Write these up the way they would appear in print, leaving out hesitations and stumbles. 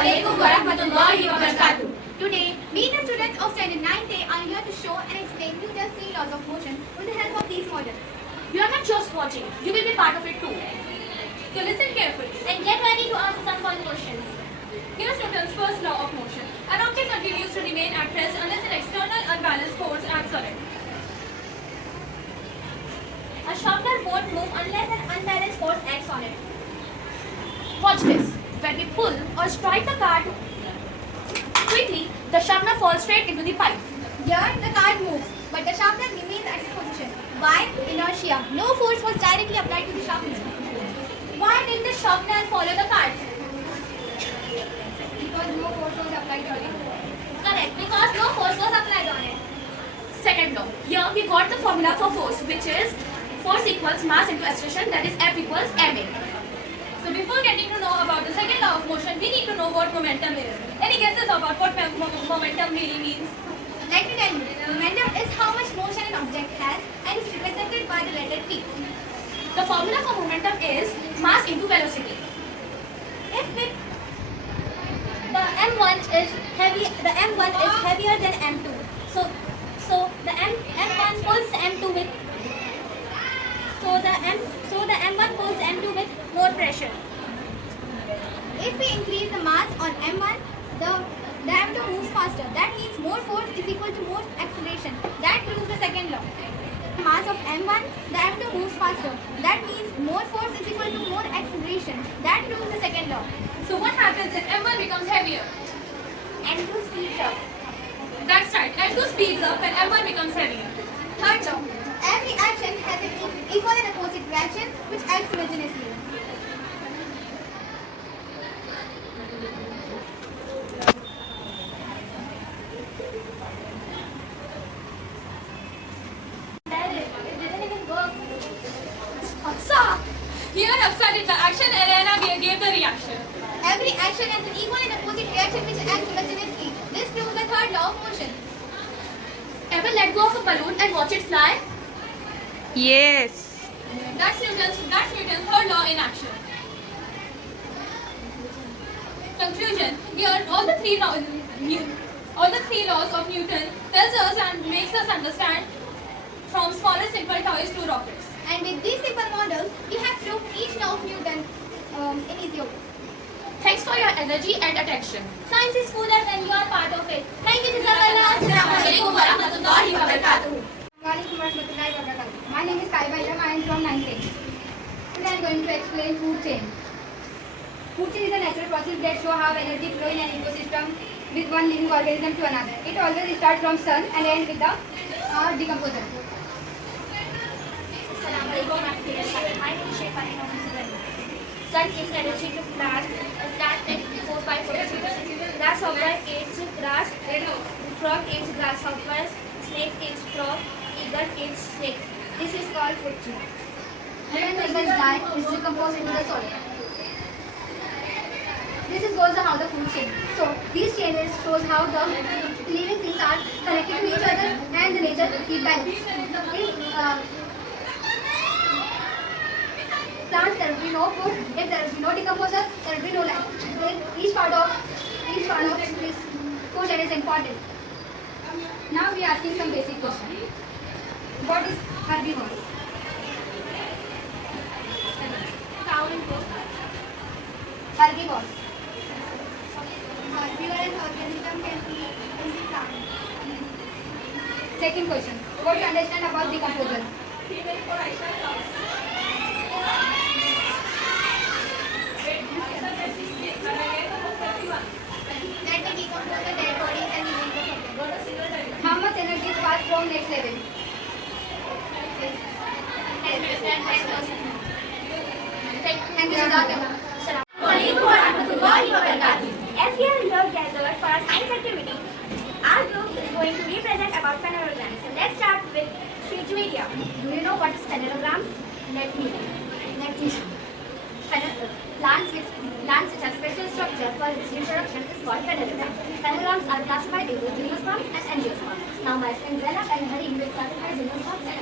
Assalamualaikum warahmatullahi wabarakatuh. Today, we the students of standard 9th are here to show and explain Newton's three laws of motion with the help of these models. You are not just watching, you will be part of it too. So listen carefully And get ready to answer some fun questions. Here's Newton's first law of motion. An object continues to remain at rest unless an external unbalanced force acts on it. A sharpener won't move unless an unbalanced force acts on it. Watch this. When we pull or strike the card quickly, the sharpener falls straight into the pipe. Here, the card moves, but the sharpener remains at its position. Why? Inertia. No force was directly applied to the sharpener. Why didn't the sharpener follow the card? Because no force was applied on it. Correct, because no force was applied on it. Second law. Here we got the formula for force, which is force equals mass into acceleration, that is F equals ma. So before getting to know about the second law of motion, we need to know what momentum is. Any guesses about what momentum really means? Let me tell you, momentum is how much motion an object has and is represented by the letter P. The formula for momentum is mass into velocity. If it, the m1 is heavier than m2, so the m1 pulls m2 with the m1 pulls m2 with more pressure. If we increase the mass on m1, the m2 moves faster. That means more force is equal to more acceleration. That proves the second law. Mass of m1, the m2 moves faster. That means more force is equal to more acceleration. That proves the second law. So what happens if m1 becomes heavier? m2 speeds up. That's right, m2 speeds up when m1 becomes heavier. Third law. Every action has an equal and opposite reaction which acts simultaneously. Here Afsa did the action and Anna gave the reaction. Every action has an equal and opposite reaction which acts simultaneously. This proves the third law of motion. Ever let go of a balloon and watch it fly? Yes. That's Newton's third law in action. Conclusion. Here all the three laws of Newton tells us and makes us understand from smaller simple toys to rockets. And with these simple models, we have proved each law of Newton in easier ways. Thanks for your energy and attention. Science is cooler when you are part of it. Thank you, Assalamualaikum Jazakallah. warahmatullahi wabarakatuh. My name is Saiba Idam. I am from 9th grade. Today I am going to explain food chain. Food chain is a natural process that shows how energy flows in an ecosystem with one living organism to another. It always starts from sun and ends with the decomposer. Assalamualaikum warahmatullahi wabarakatuh. My name is Sheikha. Sun gives energy to plants. Plant takes 4 by photosynthesis. Grasshopper eats grass. Frog eats grasshoppers. Snake eats frog. Eagle eats snake. This is called food chain. When the eagles die, it is decomposed into the soil. This goes how the food chain. So these chains shows how the living things are connected to each other and the nature keep balance. In plants there will be no food. If there will be no decomposer, there will be no life. Each part of this food chain is important. Now we are asking some basic questions. What is herbivore? Cow and goat. Herbivore. Herbivore and organism can be in the plant. Second question. What do you understand about decomposer? That we decompose the dead bodies and remove the substance. How much energy is passed from next level? 10%. Thank you, Jazakallah. Assalamualaikum warahmatullahi wabarakatuh. As we are here gathered for our science activity, our group is going to represent about phenolograms. So let's start with Sri Julia. Do you know what is phenolograms? Let me know. Plants which have special structure for its reproduction is called phenolograms. Phenolograms are classified into gymnosperms and angiosperms. Now my friend Zena and Hari will classify gymnosperms and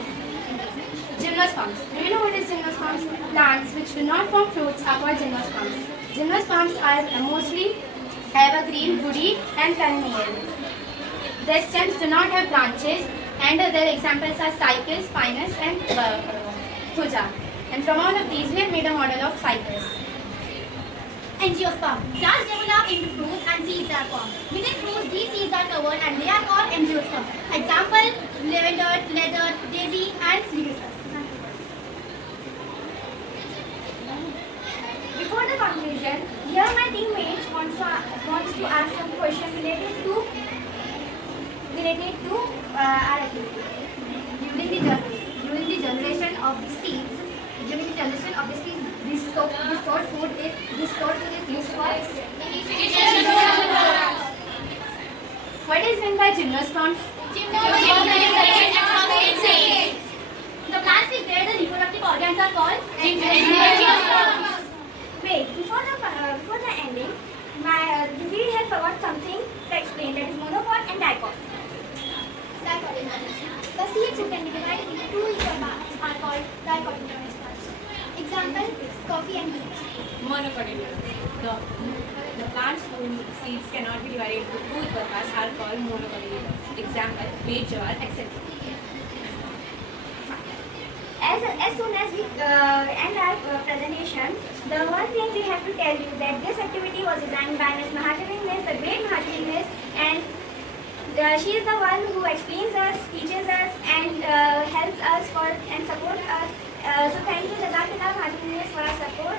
angiosperms. Gymnosperms. Do you know what is gymnosperms? Plants which do not form fruits are called gymnosperms. Gymnosperms are mostly have a green, woody, and perennial. Their stems do not have branches, and their examples are cycas, pinus, and thuja. And from all of these, we have made a model of cycas. Angiosperm. Plants develop into fruits and seeds are formed. Within fruits, these seeds are covered and they are called angiosperm. Example, lavender, leather, daisy, and hibiscus. Before the conclusion, here my teammates wants to ask some questions related to our activity. During the generation of the seeds, this stored food is used for. What is meant by gymnosperms? The plants which bear the reproductive organs are called angiosperms. Wait, before the ending, we have forgot something to explain, that is monopod and dipod. The seeds which can be divided into two equal parts are called dicotyledonous parts. Example, coffee and beans. Monocotyledons. The plants whose seeds cannot be divided into two equal parts are called monocotyledons. Example, wheat, jowar, etc. As soon as we end our presentation, the one thing we have to tell you that this activity was designed by Ms. Mahajani Miss, the great Mahajani Miss, and she is the one who explains us, teaches us, and helps us and supports us. So thank you, Jazakallah Mahajani Miss, for our support.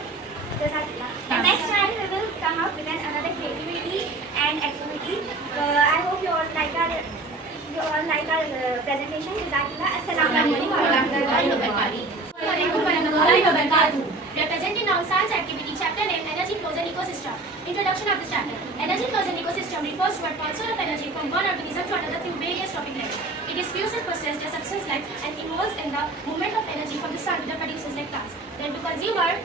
Jazakallah. And next time we will come up with another creativity and activity. I hope you all like our presentation. Jazakallah. Assalamu alaikum. Representing now science activity, chapter name Energy Flows and Ecosystem. Introduction of this chapter. Energy flows and ecosystem refers to a transfer of energy from one organism to another through various topic levels. It is fused and processed as substance life and involves in the movement of energy from the sun to the producers like plants. Then to consumer,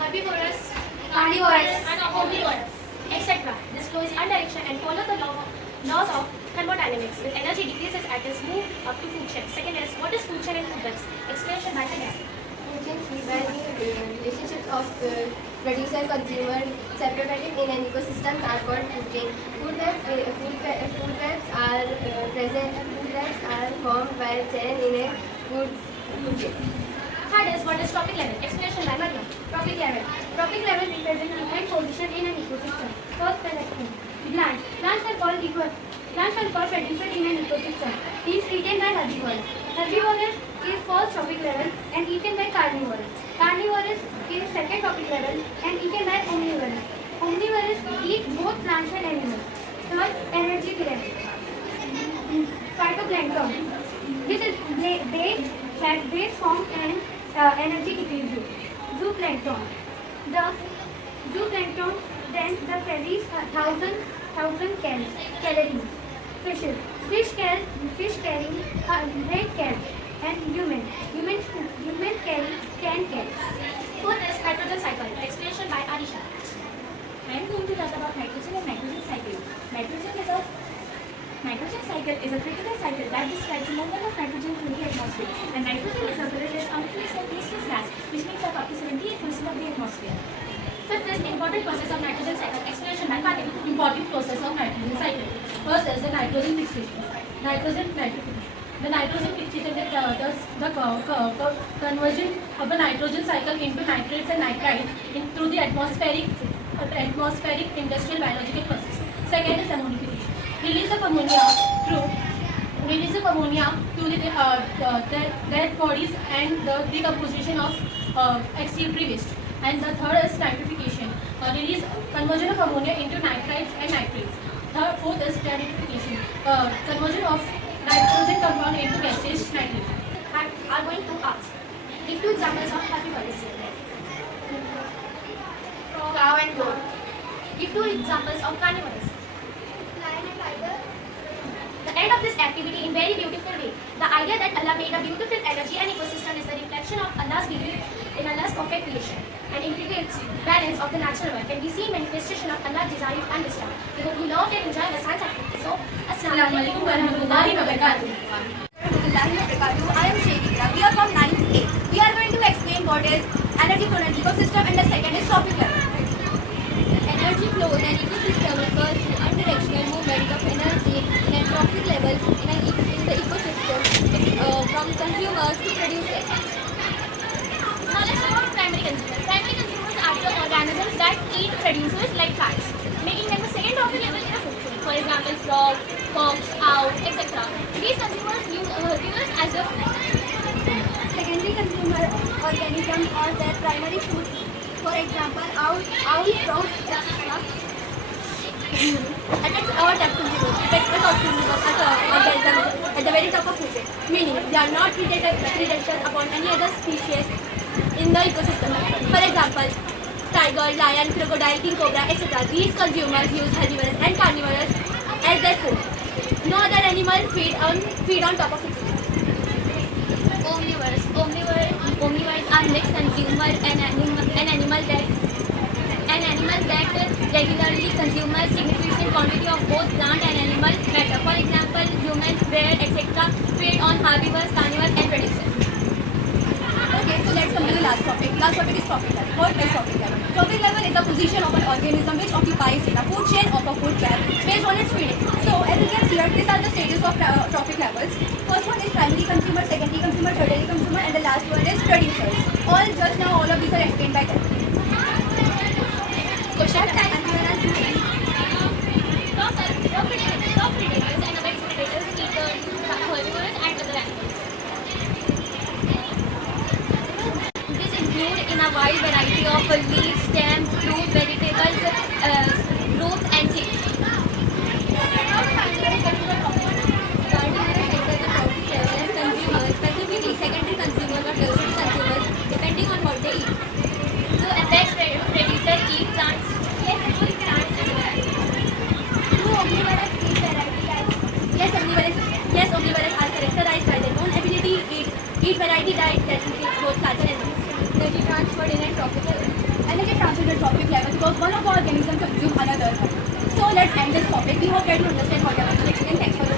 herbivorous, carnivorous, and omnivorous, etc. This flow is undirectional and follows the laws of thermodynamics. With energy decreases as it moves up to food chain. Second is, what is food chain and food webs? Explanation by Sagan. Food chain is by the relationships of producer and consumer separated in an ecosystem are called food chain. Food webs are present. Food webs are formed by a chain in a food chain. Third is, what is trophic level? Explanation by Mariam. Trophic level. Trophic level represents different position in an ecosystem. First, plants. Plants are called producers in an ecosystem. These eaten by herbivores. Herbivorous is first trophic level and eaten by carnivores. Carnivorous is second trophic level and eaten by omnivorous. Omnivorous eat both plants and animals. Third, energy level. Phytoplankton. This is they form an energy decrease. Zooplankton. The zooplankton then the carries 1,000 calories. Fishes. Fish carrying 100 calories. And human carry 10 calories. Fourth is nitrogen cycle. Explanation by Anisha. I am going to talk about nitrogen and nitrogen cycle. Nitrogen cycle is a critical cycle that describes the movement of nitrogen through the atmosphere. And nitrogen is a colorless, unfused and tasteless gas which makes up to 78% of the atmosphere. Fifth is important process of nitrogen cycle. Explanation by Fatima. Important process of nitrogen cycle. First is the nitrogen fixation. The nitrogen fixation does the conversion of the nitrogen cycle into nitrates and nitrites through the atmospheric industrial biological process. Second is ammonification. Release of ammonia to the dead bodies and the decomposition of auxiliary waste. And the third is nitrification. Conversion of ammonia into nitrites and nitrates. Fourth is nitrification. Conversion of nitrogen compound into gaseous nitrate. Are going to ask. Give two examples of herbivorous. Cow and goat. Give two examples of carnivorous. Lion and tiger. The end of this activity in very beautiful way. The idea that Allah made a beautiful energy and ecosystem is the reflection of Allah's belief in Allah's perfect creation and integrates balance of the natural world. Can we see manifestation of Allah's design and wisdom? We hope you loved and enjoyed the science activity. So, Assalamu alaikum wa rahmatullahi wa barakatuh. I am Shekira. We are from 9th A. We are going to explain what is energy flow and ecosystem, and the second is trophic level. Energy flow producers like cats, making them the second trophic level in a food chain. For example, frog, fox, owl, etc. These consumers use herbivores as their food. Secondary consumer organisms or their primary food. For example, owl, frogs, etc. Attacks our top consumers. Affects the top consumers as organisms at the very top of food chain. Meaning they are not predator upon any other species in the ecosystem. For example, tiger, lion, crocodile, king cobra, etc. These consumers use herbivorous and carnivorous as their food. No other animal feed on top of it. Omnivores. Omnivores are mixed consumer an animal that regularly consumes significant quantity of both plant and animal matter. For example, humans, birds, etc. feed on herbivores, carnivores, and producers. Okay, so let's come to the last topic. Last topic is trophic level. What is trophic level? Trophic level is a position of an organism which occupies in a food chain of a food web based on its feeding. So as you can see here, these are the stages of trophic levels. First one is primary consumer, secondary consumer, tertiary consumer, and the last one is producers. All of these are explained by them. Question time. Top predators and apex predators eat herbivores and other animals. This include in a wide variety of leaves, stems, fruit, vegetables, roots, and seeds. Specifically, secondary consumers or tertiary consumers, depending on what they eat. So apex predator eat plants. Yes, omnivorous are characterized by their own ability to eat variety diet that includes both plants and animals. Energy transferred in a trophic level. Energy transferred in a trophic level because one of the organisms consumes another. So let's end this topic. We hope that you understand what I want to explain. Thanks for the